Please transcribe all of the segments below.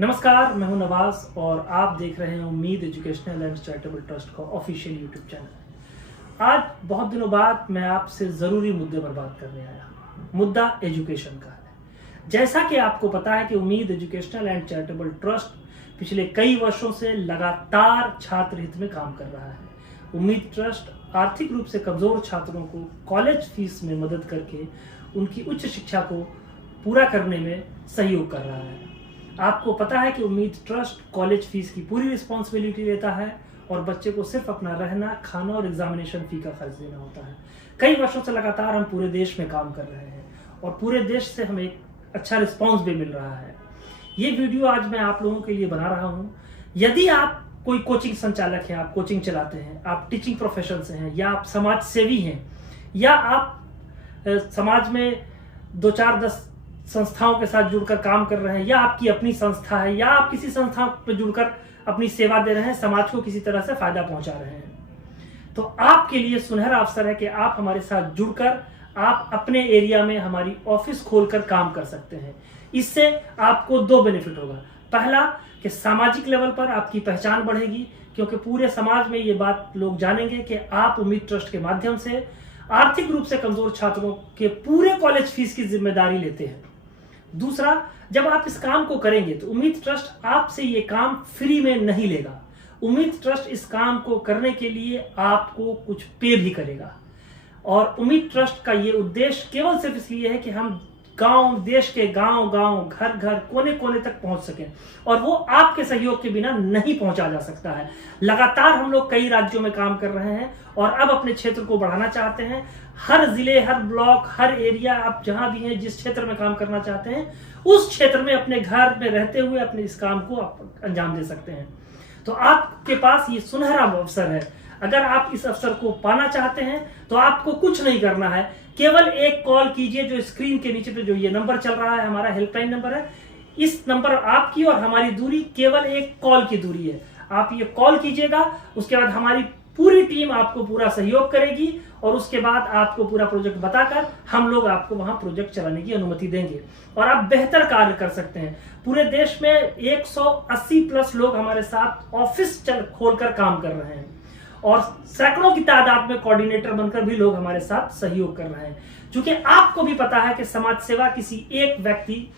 नमस्कार, मैं हूं नवाज और आप देख रहे हैं उम्मीद एजुकेशनल एंड चैरिटेबल ट्रस्ट का ऑफिशियल यूट्यूब चैनल। आज बहुत दिनों बाद मैं आपसे ज़रूरी मुद्दे पर बात करने आया हूं। मुद्दा एजुकेशन का है। जैसा कि आपको पता है कि उम्मीद एजुकेशनल एंड चैरिटेबल ट्रस्ट पिछले कई वर्षों से लगातार छात्र हित में काम कर रहा है। उम्मीद ट्रस्ट आर्थिक रूप से कमज़ोर छात्रों को कॉलेज फीस में मदद करके उनकी उच्च शिक्षा को पूरा करने में सहयोग कर रहा है। आपको पता है कि उम्मीद ट्रस्ट कॉलेज फीस की पूरी रिस्पॉन्सिबिलिटी लेता है और बच्चे को सिर्फ अपना रहना, खाना और एग्जामिनेशन फी का खर्च देना होता है। कई वर्षों से लगातार हम पूरे देश में काम कर रहे हैं और पूरे देश से हमें एक अच्छा रिस्पॉन्स भी मिल रहा है। ये वीडियो आज मैं आप लोगों के लिए बना रहा हूँ। यदि आप कोई कोचिंग संचालक हैं, आप कोचिंग चलाते हैं, आप टीचिंग प्रोफेशन से हैं, या आप समाज सेवी हैं, या आप समाज में 2-4-10 संस्थाओं के साथ जुड़कर काम कर रहे हैं, या आपकी अपनी संस्था है, या आप किसी संस्था पर जुड़कर अपनी सेवा दे रहे हैं, समाज को किसी तरह से फायदा पहुंचा रहे हैं, तो आपके लिए सुनहरा अवसर है कि आप हमारे साथ जुड़कर आप अपने एरिया में हमारी ऑफिस खोलकर काम कर सकते हैं। इससे आपको 2 बेनिफिट होगा। पहला कि सामाजिक लेवल पर आपकी पहचान बढ़ेगी, क्योंकि पूरे समाज में ये बात लोग जानेंगे कि आप उम्मीद ट्रस्ट के माध्यम से आर्थिक रूप से कमजोर छात्रों के पूरे कॉलेज फीस की जिम्मेदारी लेते हैं। दूसरा, जब आप इस काम को करेंगे तो उम्मीद ट्रस्ट आपसे ये काम फ्री में नहीं लेगा। उम्मीद ट्रस्ट इस काम को करने के लिए आपको कुछ पे भी करेगा। और उम्मीद ट्रस्ट का ये उद्देश्य केवल सिर्फ इसलिए है कि हम गांव, देश के गांव, घर घर, कोने कोने तक पहुंच सकें, और वो आपके सहयोग के बिना नहीं पहुंचा जा सकता है। लगातार हम लोग कई राज्यों में काम कर रहे हैं और अब अपने क्षेत्र को बढ़ाना चाहते हैं। हर जिले, हर ब्लॉक, हर एरिया, आप जहां भी हैं, जिस क्षेत्र में काम करना चाहते हैं, उस क्षेत्र में अपने घर में रहते हुए अपने इस काम को आप अंजाम दे सकते हैं। तो आपके पास ये सुनहरा अवसर है। अगर आप इस अवसर को पाना चाहते हैं तो आपको कुछ नहीं करना है, केवल एक कॉल कीजिए। जो स्क्रीन के नीचे पे जो ये नंबर चल रहा है, हमारा हेल्पलाइन नंबर है। इस नंबर आपकी और हमारी दूरी केवल एक कॉल की दूरी है। आप ये कॉल कीजिएगा, उसके बाद हमारी पूरी टीम आपको पूरा सहयोग करेगी और उसके बाद आपको पूरा प्रोजेक्ट बताकर हम लोग आपको वहां प्रोजेक्ट चलाने की अनुमति देंगे और आप बेहतर कार्य कर सकते हैं। पूरे देश में 180 प्लस लोग हमारे साथ ऑफिस खोलकर काम कर रहे हैं और सैकड़ों की तादाद में कोऑर्डिनेटर बनकर भी लोग हमारे साथ सहयोग कर रहे हैं। क्योंकि आपको भी पता है कि समाज सेवा किसी एक व्यक्ति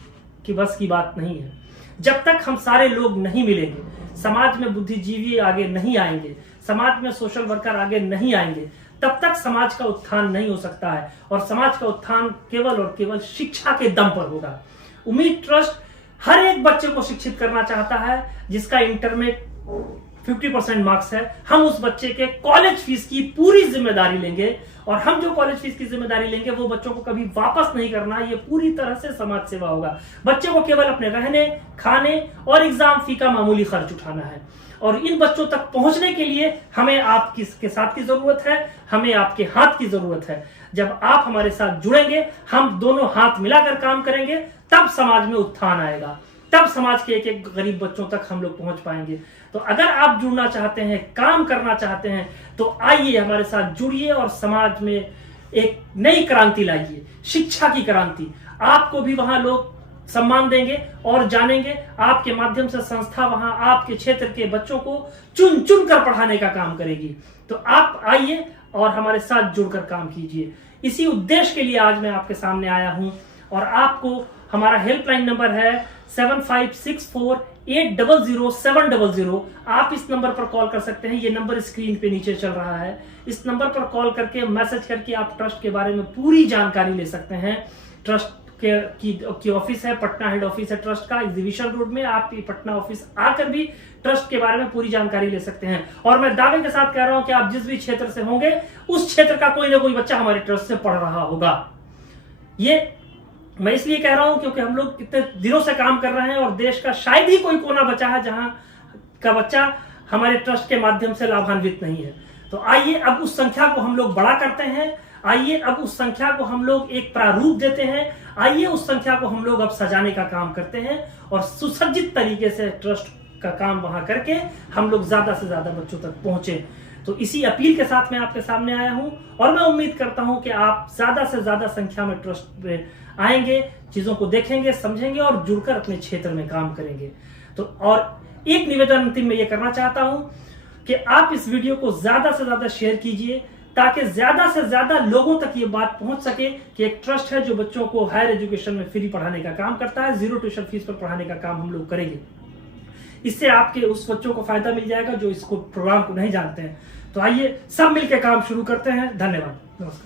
की बस की बात नहीं है। जब तक हम सारे लोग नहीं मिलेंगे, समाज में बुद्धिजीवी आगे नहीं आएंगे, समाज में सोशल वर्कर आगे नहीं आएंगे, तब तक समाज का उत्थान नहीं हो सकता है। और समाज का उत्थान केवल और केवल शिक्षा के दम पर होगा। उम्मीद ट्रस्ट हर एक बच्चे को शिक्षित करना चाहता है जिसका इंटर में 50% मार्क्स है। हम उस बच्चे के कॉलेज फीस की पूरी जिम्मेदारी लेंगे और हम जो कॉलेज फीस की जिम्मेदारी लेंगे वो बच्चों को कभी वापस नहीं करना। ये पूरी तरह से समाज सेवा होगा। बच्चे को केवल अपने रहने, खाने और एग्जाम फी का मामूली खर्च उठाना है। और इन बच्चों तक पहुंचने के लिए हमें आपकी के साथ की जरूरत है, हमें आपके हाथ की जरूरत है। जब आप हमारे साथ जुड़ेंगे, हम दोनों हाथ मिलाकर काम करेंगे, तब समाज में उत्थान आएगा, तब समाज के एक एक गरीब बच्चों तक हम लोग पहुंच पाएंगे। तो अगर आप जुड़ना चाहते हैं, काम करना चाहते हैं, तो आइए हमारे साथ जुड़िए और समाज में एक नई क्रांति लाइए, शिक्षा की क्रांति। आपको भी वहां लोग सम्मान देंगे और जानेंगे। आपके माध्यम से संस्था वहां आपके क्षेत्र के बच्चों को चुन चुन कर पढ़ाने का काम करेगी। तो आप आइए और हमारे साथ जुड़कर काम कीजिए। इसी उद्देश्य के लिए आज मैं आपके सामने आया हूं और आपको हमारा हेल्पलाइन नंबर है 7564800700। आप इस नंबर पर कॉल कर सकते हैं। ये नंबर स्क्रीन पे नीचे चल रहा है। इस नंबर पर कॉल करके, मैसेज करके आप ट्रस्ट के बारे में पूरी जानकारी ले सकते हैं। ट्रस्ट की ऑफिस है, पटना हेड ऑफिस है ट्रस्ट का, एग्जीबिशन रोड में। आप ये पटना ऑफिस आकर भी ट्रस्ट के बारे में पूरी जानकारी ले सकते हैं। और मैं दावे के साथ कह रहा हूं कि आप जिस भी क्षेत्र से होंगे, उस क्षेत्र का कोई ना कोई बच्चा हमारे ट्रस्ट से पढ़ रहा होगा। ये मैं इसलिए कह रहा हूं क्योंकि हम लोग कितने दिनों से काम कर रहे हैं और देश का शायद ही कोई कोना बचा है जहां का बच्चा हमारे ट्रस्ट के माध्यम से लाभान्वित नहीं है। तो आइए अब उस संख्या को हम लोग बड़ा करते हैं। आइए अब उस संख्या को हम लोग एक प्रारूप देते हैं। आइए उस संख्या को हम लोग अब सजाने का काम करते हैं और सुसज्जित तरीके से ट्रस्ट का काम वहां करके हम लोग ज्यादा से ज्यादा बच्चों तक पहुंचे। तो इसी अपील के साथ मैं आपके सामने आया हूं और मैं उम्मीद करता हूं कि आप ज्यादा से ज्यादा संख्या में ट्रस्ट में आएंगे, चीजों को देखेंगे, समझेंगे और जुड़कर अपने क्षेत्र में काम करेंगे। तो और एक निवेदन अंतिम में ये करना चाहता हूं कि आप इस वीडियो को ज्यादा से ज्यादा शेयर कीजिए ताकि ज्यादा से ज्यादा लोगों तक ये बात पहुंच सके कि एक ट्रस्ट है जो बच्चों को हायर एजुकेशन में फ्री पढ़ाने का काम करता है, 0 ट्यूशन फीस पर पढ़ाने का काम हम लोग करेंगे। इससे आपके उस बच्चों को फायदा मिल जाएगा जो इसको प्रोग्राम को नहीं जानते हैं। तो आइए सब मिलकर काम शुरू करते हैं। धन्यवाद, नमस्कार।